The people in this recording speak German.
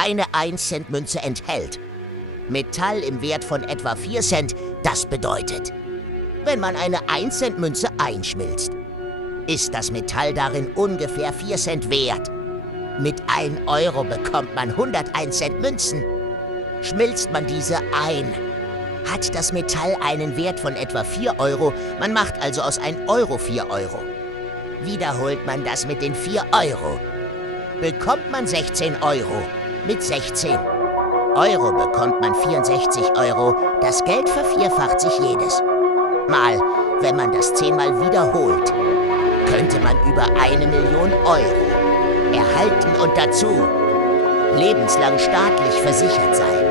eine 1-Cent-Münze enthält. Metall im Wert von etwa 4 Cent, das bedeutet, wenn man eine 1-Cent-Münze einschmilzt, ist das Metall darin ungefähr 4 Cent wert. Mit 1 Euro bekommt man 101 Cent Münzen. Schmilzt man diese ein, hat das Metall einen Wert von etwa 4 Euro. Man macht also aus 1 Euro 4 Euro. Wiederholt man das mit den 4 Euro, bekommt man 16 Euro. Mit 16 Euro bekommt man 64 Euro. Das Geld vervierfacht sich jedes Mal. Wenn man das 10-mal wiederholt, könnte man über 1 Million Euro erhalten und dazu lebenslang staatlich versichert sein.